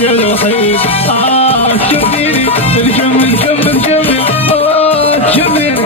الحين شوفيني الجمل جمل جمل جميل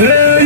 Yeah.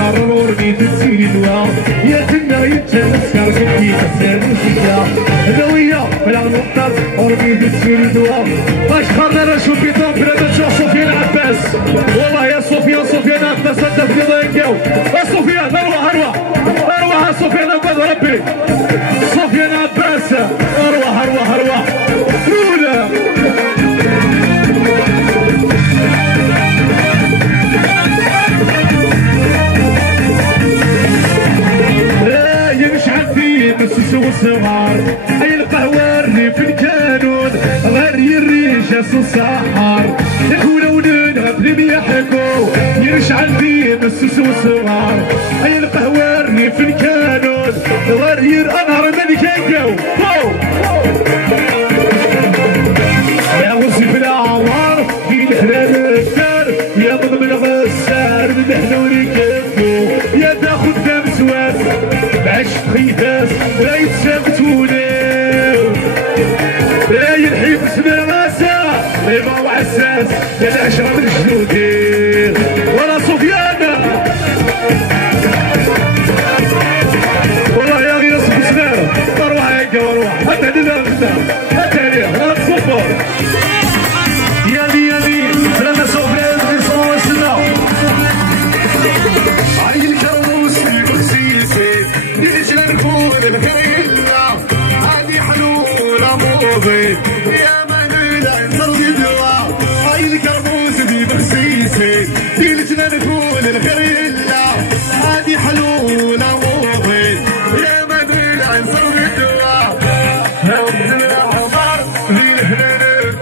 قرروا تسيري دوا يا تنا يتسكر كنتي تسير وشيكا هدوية بلا نقطة ورمي تسيري دوا باش خرنا نشوف في طوب بلا تشوف سفيان عباس والله يا سفيان عباس انت في ضيقاو يا سفيان اروح سفيان عباس ربي سفيان عباس اروح رولا مسسو الصغار اي القهوة الريف الكانون غير يريش السحار يكونوا نغبلم يحكوا يرشعل فيه مسسو الصغار اي القهوة الريف الكانون غير يرأنهر من كيكو يا وصف العوار في الحلال الدار يا مضمن غسار من حنوري كيفو يا تاخد دم سواس بعشت خيفاس لا يتسابتوني لا يلحي بسم راسا ما هو عساس يا العشرة من جنودي ولا سفيان والله يا غير اصبح سنارة اروح هيك واروح حتى لنا غدا حتى ليه لا تصفر يا لي لما سفيان في صوصنا عيد الكروس الكرسيسي يجي نكون الكريمة هادي حلولة موضي يا منيلة نصلي دوا عيد الكروس دي بخسيسي يجي نكون الكريمة هادي حلولة موضي يا منيلة نصلي دوا همزل العمر في الهلال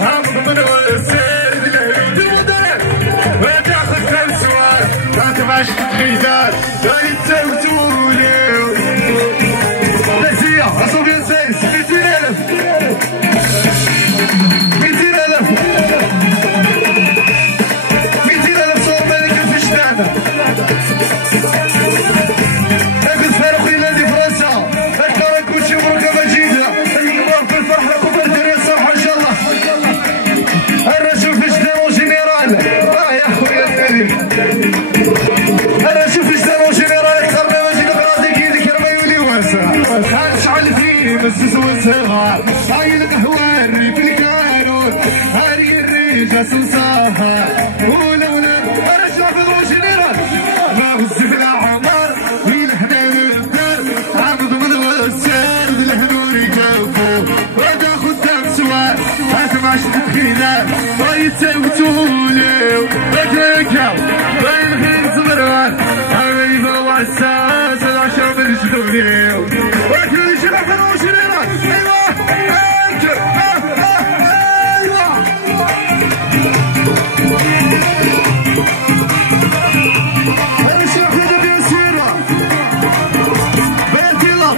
همض من والسير بالهلال المدن وتاخد كالسوار ما تبعش تخيزات لا يتسوتوني لازية أصوب ينسيس 200,000 صور مالك الفشتانة تاخد فارق لنادي فرنسا أكثر كوتشي مركبة جديدة المبارك في الفرح لكم الدنيا الصبح إن شاء الله الرسول فشتان وجنرال يا خويا النبي الرسول فشتان وجنرال اخترنا وجه ديمقراطي كي ذكر ما يولي واسع هنشعل فيه مسس والصغار هاي القهوة الريف الكانون هاي الريجة سوساها ولولا ارجع في الوجنرال ما غزف العمر والحنان الدار عبد من والسار بالهنوري كفو وتاخد دم سوار هتمعش تبخينات ويتسوتولي وتركب بين خير زمران حبيبه وعساس العشرة من جدولي وكل شرح في الوجنرال ايوه الشيخ نبي يسيره بيت الله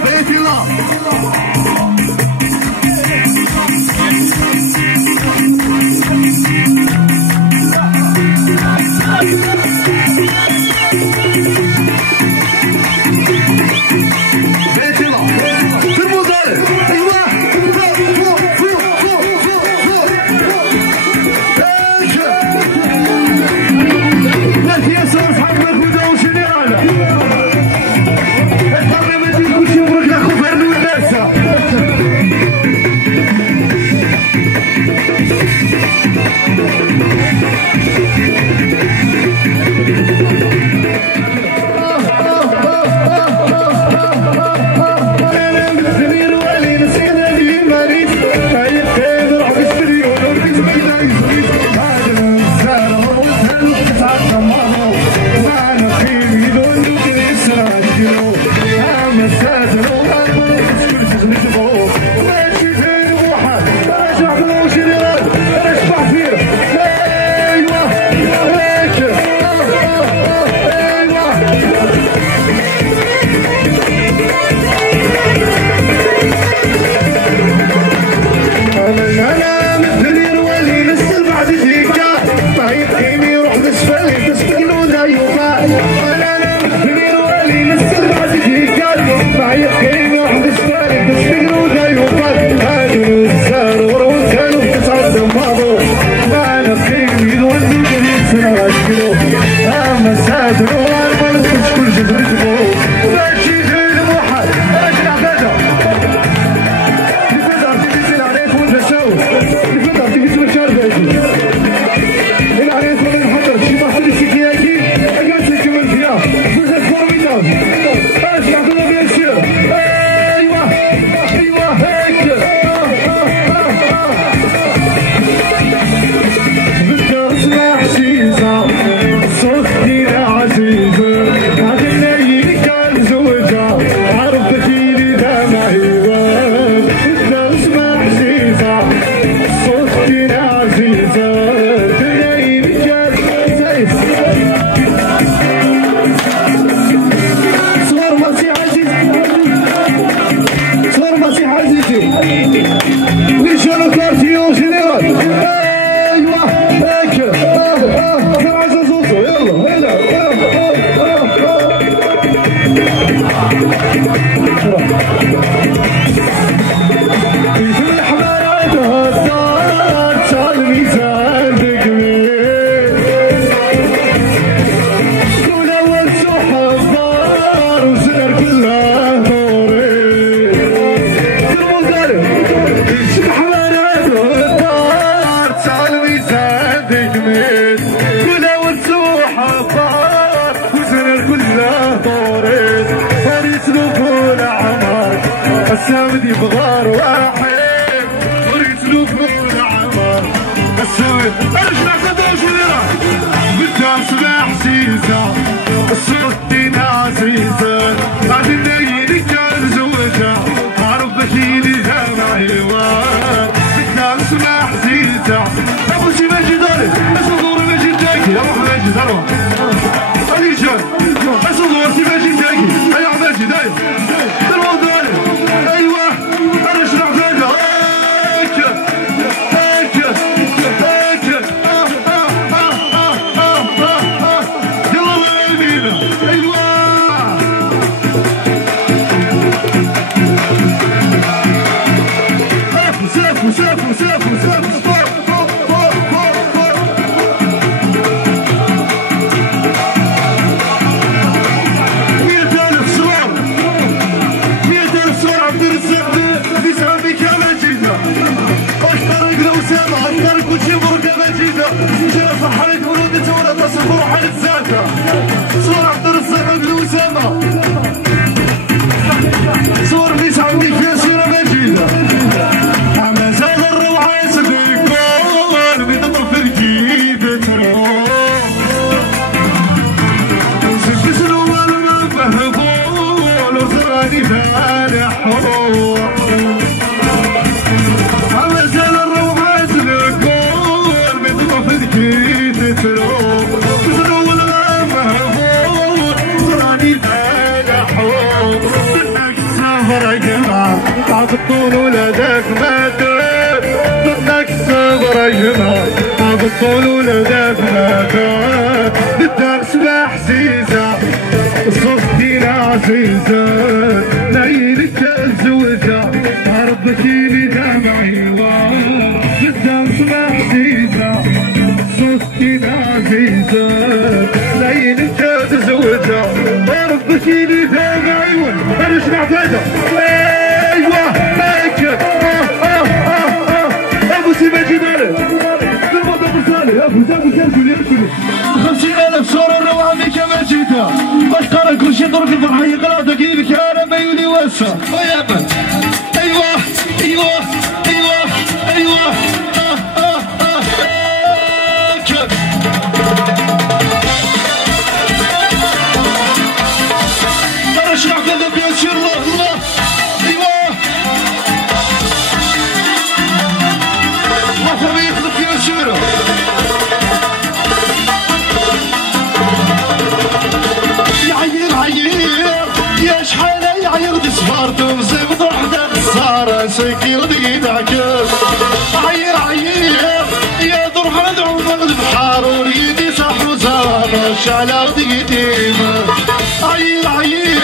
مساجد السامدي بغار واحد وريت له فول عمر السامد ارجع خدوش وليرا بدها صباح سيسا الصوت دينا عزيزة بعد الليل كان زوجها عرف بشيلي جامع الوان بدها صباح سيسا ابو شي ماشي داري اسمه دوري ماشي تاكي يا ابو ماشي داري علي جان اسمه دوري شي ماشي تاكي هيا ماشي داير صور عبد الرزاق بن أسامة صور ليس عندي فيها سيرة مجيدة أما زاد الروعة يسبقون بتطرف الكيب تروح سكس الأول ما فهمون وزراني فالحون أما زاد الروعة يسبقون بتطرف الكيب تروح بالطول ولدك ما دار ضدك صبر يجمع بالطول ولدك ما دار بدك سباح سيزة الصوت دينا عزيزة ليلك الزوجة ربك يلي دمعي بدك سباح سيزة الصوت دينا عزيزة ليلك الزوجة ربك يلي دمعي انا اسمع فايدة ابو سيما جدالي بالموضوع بصالي ابو زابو كالكولي 50,000 صورة الروعة ميك ما جيتها بشكرك كل شي ضرب الفرحة يقرأ تقيلك انا ما يولي واسع ويا من ايوه ايوه ايوه ايوه انا اشرح كذا بيسير الله يا شحال يعير صفارته وزبط وحده الصارة سكير دقيت عكاز عير يا ضرحة دعوم البحار وريدي صح وزارة شعلة دقيت عير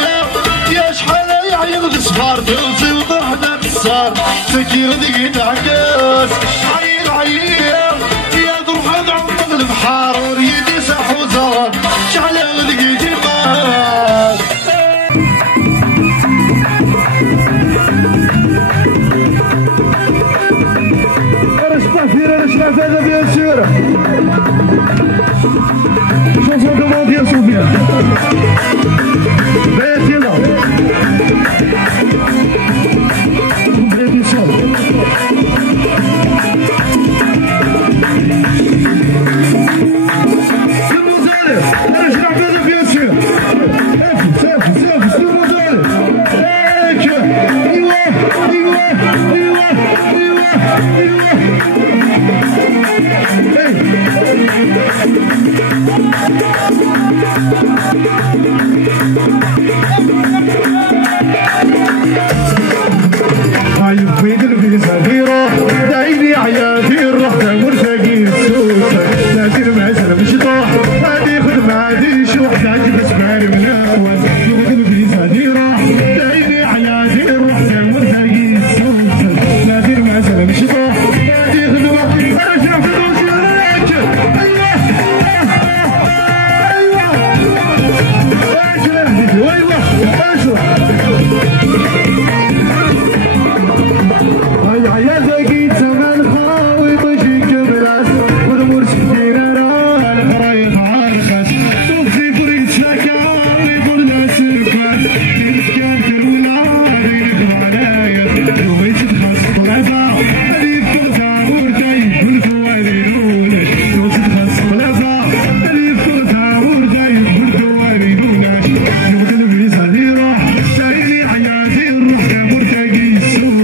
يا شحال يعير صفارته وزبط وحده الصارة سكير دقيت عكاز عير يا ضرحة دعوم البحار وريدي صح وزارة شعلة دقيت صوفيا صوفيا بيت يلا بيت يشال سلموا زالي ارجع بيضا في يوتيوب سافي سلموا زالي هيك ايوه ايوه ايوه ايوه ايوه طيب بيد الفيزا في روح دايني عيادي الروح مرتقي السوق لكن ما سلم شطوح هادي خذ معادي شو احتاج بس مالي من اول ياخذ الفيزا في روح دايني عيادي الروح مرتقي السوق لكن ما سلم شطوح هادي خذ معادي ارجع في روسي ايوه ايوه اشرح يا زكي زمان خاوي بجيك بلاس والامور سكتير على الخرايط عارخس توفي فريد شكاوي يقول ناس الكاس كان كالولاد ينقم عليا وبيت تخص طلبه هذيك تغزى ورتي والفواد يقولش وبيت تخص طلبه هذيك تغزى ورتي والفواد يقولش ياخذ الفيزا اللي يروح شايلي عيادي الروح مرتقي السوق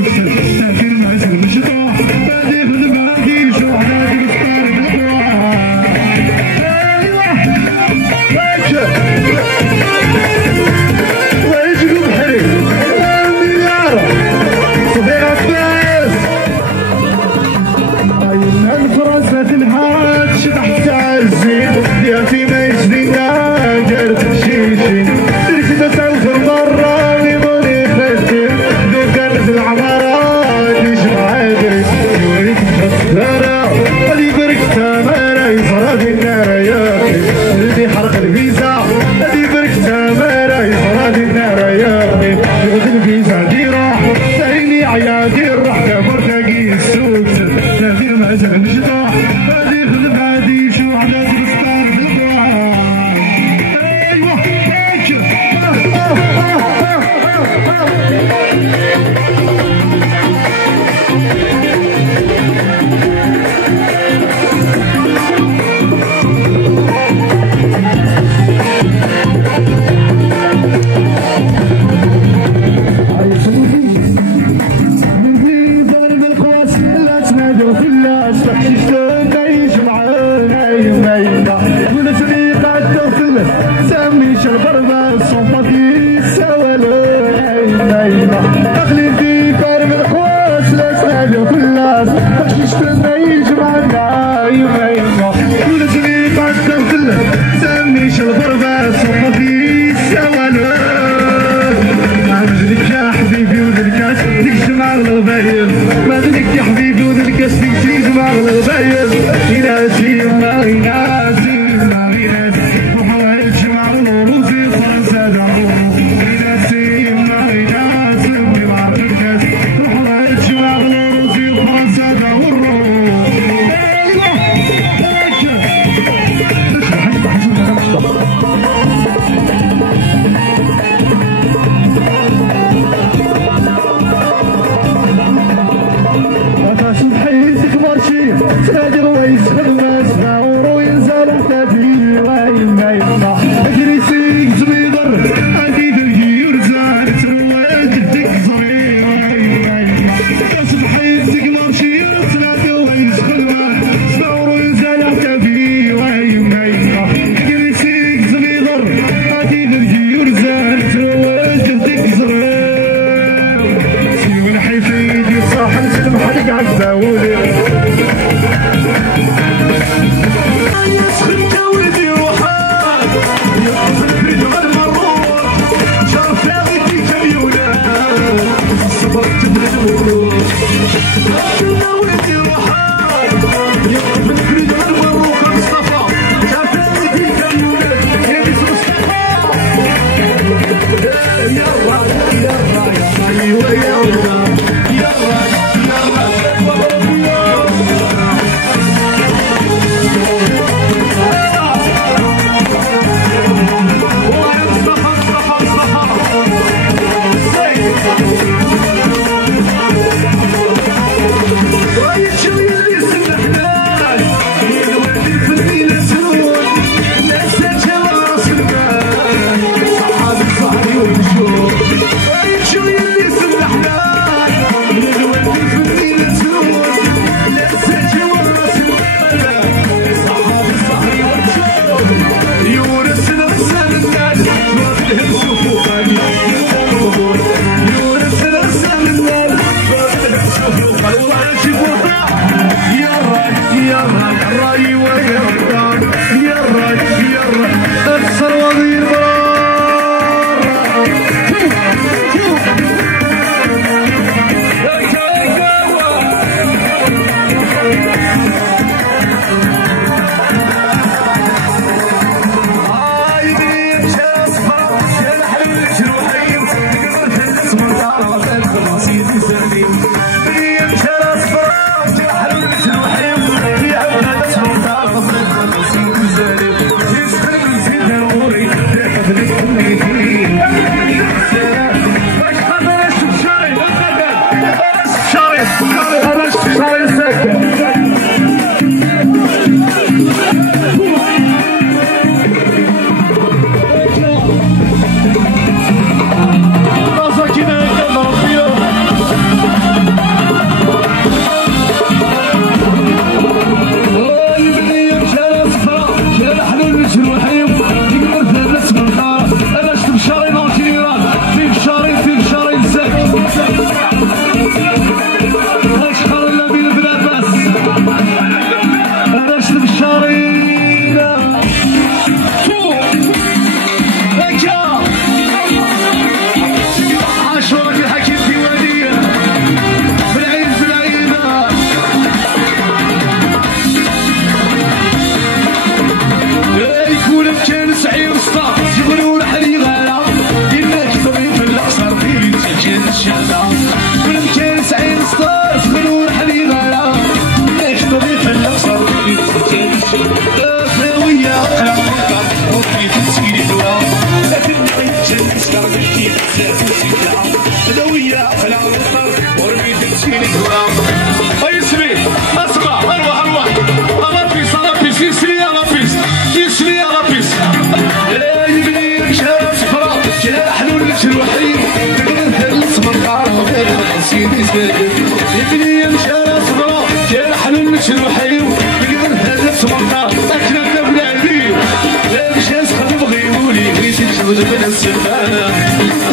مسؤول من السماء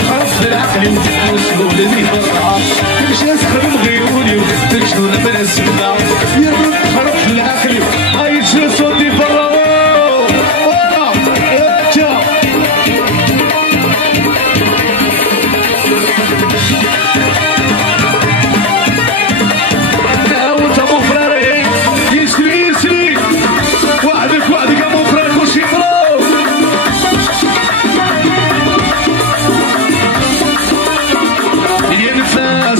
خاف العقل مسؤول ذي فرعة مش نسخر الغيوني تكشون من السماء يا رب خرف العقل هاي شو صوتي فرعة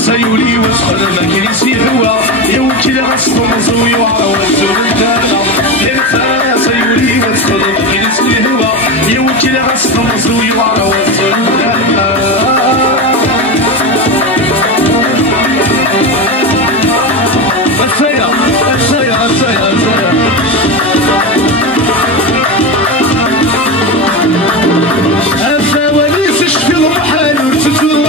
سيولي وسخن مكنيسي هو يوكل غصب مزوي وعروس الدالة ينفع سيولي وسخن مكنيسي هو يوكل غصب مزوي وعروس الدالة السيا السيا السيا السيا الفوانيس شفيهم حال ورتفوا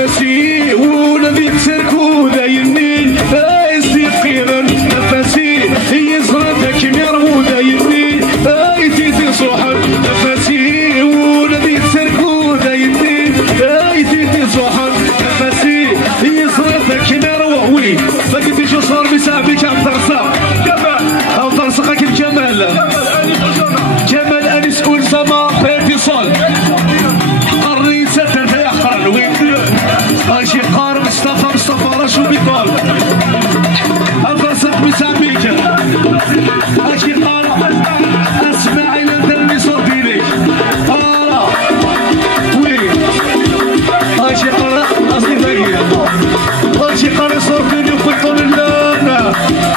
نفسي ونبي تسركو دايمين فايزي قيرا نفسي هي صرتك ميرو دايمين فايتي صحر نفسي ونبي تسركو دايمين فايتي صحر نفسي هي صرتك ميرو وي ما كنتيش صار بسابك عم ترسق جمال او ترسقك الجمال جمال انس أسامة في اتصال الرئيسة الفيحة الوين ماشي قار مصطفى رشد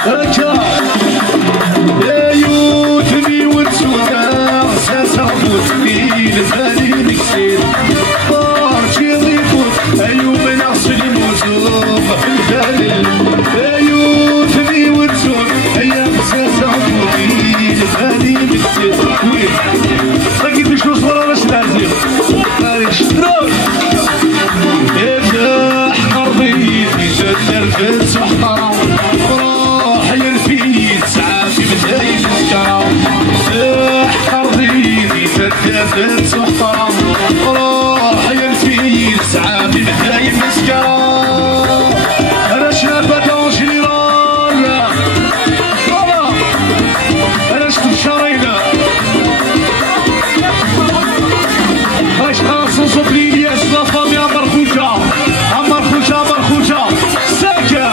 هكا يا يوتني وتسودا ساسا موتني لزاني مكسير بارتي ضيفوت ايوب نغسل موزوم في البلل يا يوتني وتسود ايام ساسا موتني لزاني مكسير وين لقيت مش نصبر باش نازل معليش دروك يفتح قرضي جد سحقرة روح يرفيد ساعات بداية السكرة يفتح قرضي جد سحقرة روح يرفيد ساعات بداية السكرة أنا شابة جنرال أنا شفت الشراينا باش خاص صوت ليليا سلافامي عمر خوجة ساكن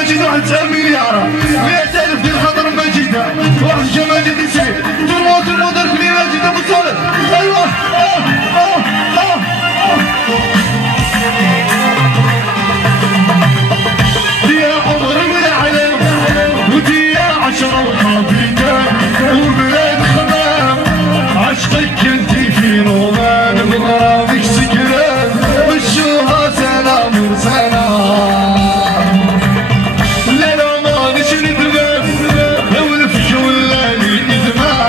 مجد واحد 9 مليار 100,000 ديال خاطر مجد واحد جمال جديد سعيد دروات المدر في مجد ابو صالح ايوا يا عمر ويا علم ودي 10 وحبيبك والبلاد خدام عشقك انتي في رومان بغرامك سكران وشوها سلام وسلام لا ما نشري دمام لو الفجو الليالي ندمان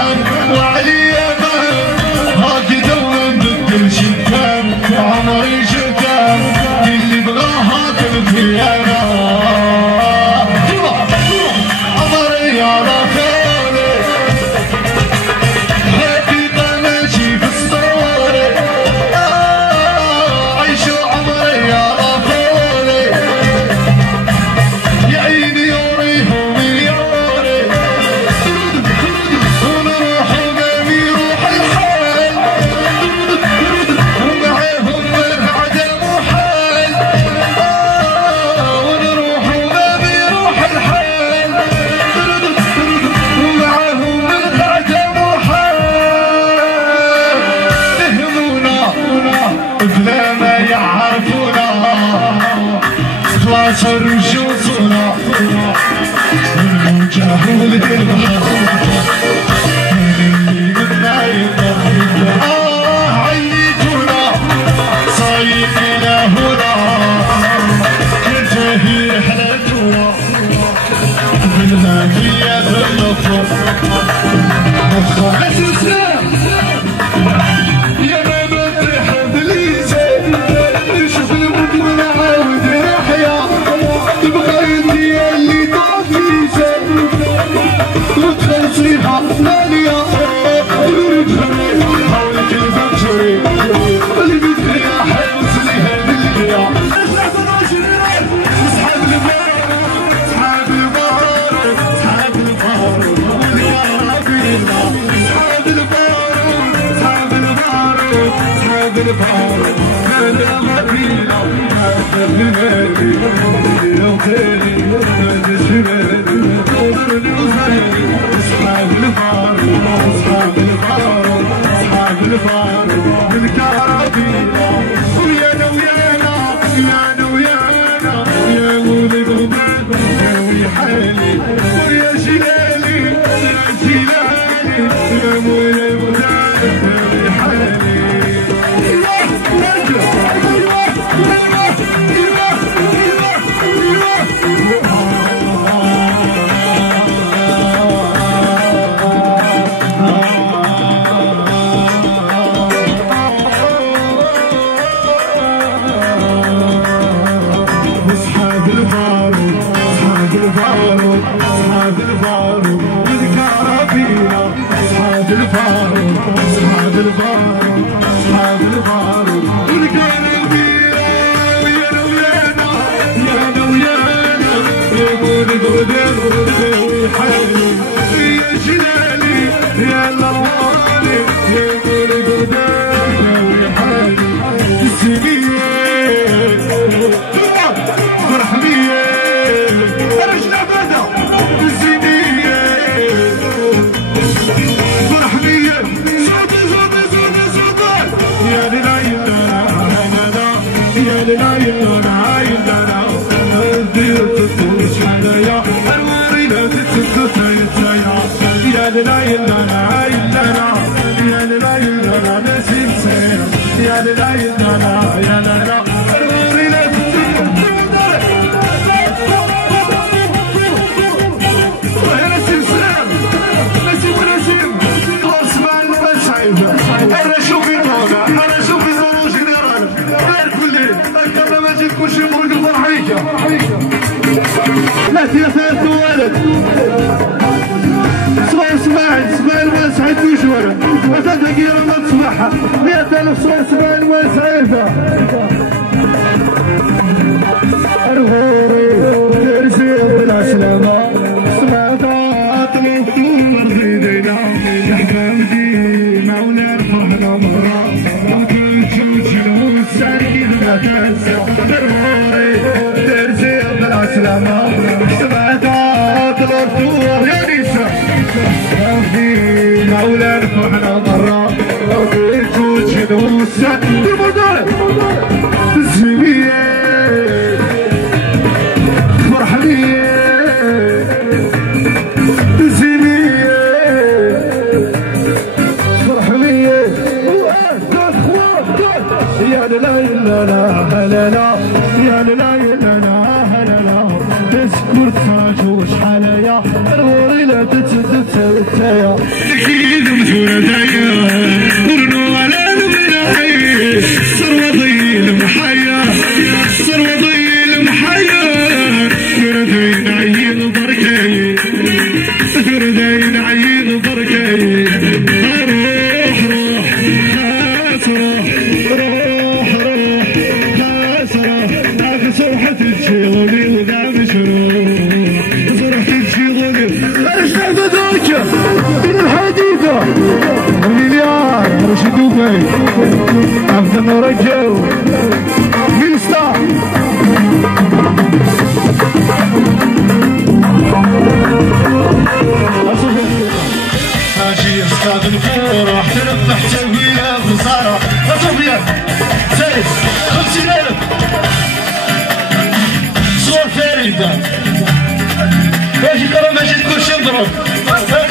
باش يقرا ماشي تكون شم يضرب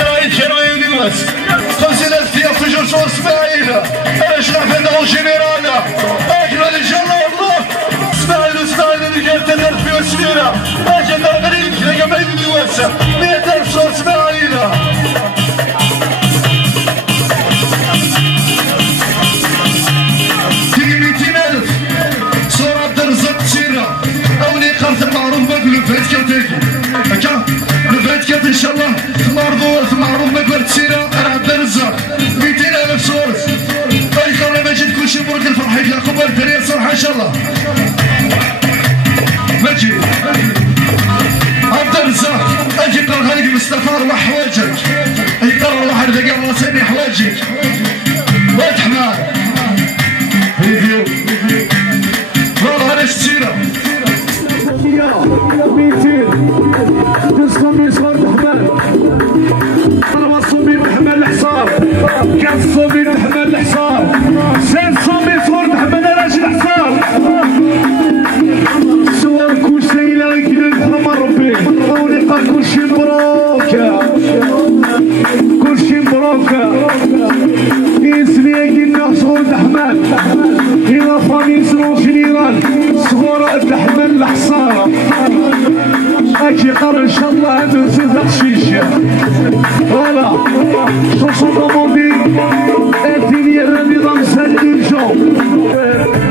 راهي تشيروي ونيواس 50,000 ديال توجور سوا اسماعيل اش غنفدغو جينيرالا اجمل ان شاء الله والله اسماعيل اللي قال تدرت فيها السميره اجا غريب كذا ما يدير واسع 100,000 صور اسماعيل ان شاء الله معروف ما قلت سيره راه درزه 200,000 صوره طريق راه ماشي كلشي برك الفرحه يلاقوا الدراري الصراحه ان شاء الله ماشي عبد الرزاق اجي قرا لك مصطفى روح حوايجك يقرر واحد دقيقه راسيني حوايجك واد حمار ريفيو والله انا السيره تصومي صور الحمام انا صومي محمد الحصار كان صومي محمد الحصار سين صومي صور محمد راجل الحصار صور كلشي الى كذا نحرم ربي ولقى كلشي مبروكه كلشي مبروكه يسمي قلنا صور الحمام الى فامي صور جنيران صور الحمام الحصار اكي قرر ان شاء الله عنده سيدة شيشة فوالا شوشو دوموندي اتيني النظام سال الجو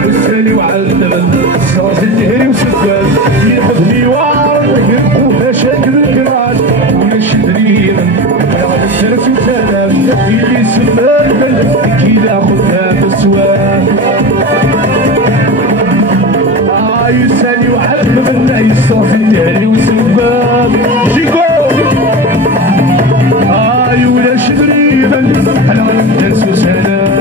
السالي وعلم صراحة الدهري وسكان يحبني وعارف وفاشاك بالكرات ونشدرين يا الثلاث وثلاث اللي سمان كي ناخدها بسوان يسالي وحلم منا يصافي الدهري وسباب جيكو ولا شبريبا على الناس وسلام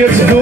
يا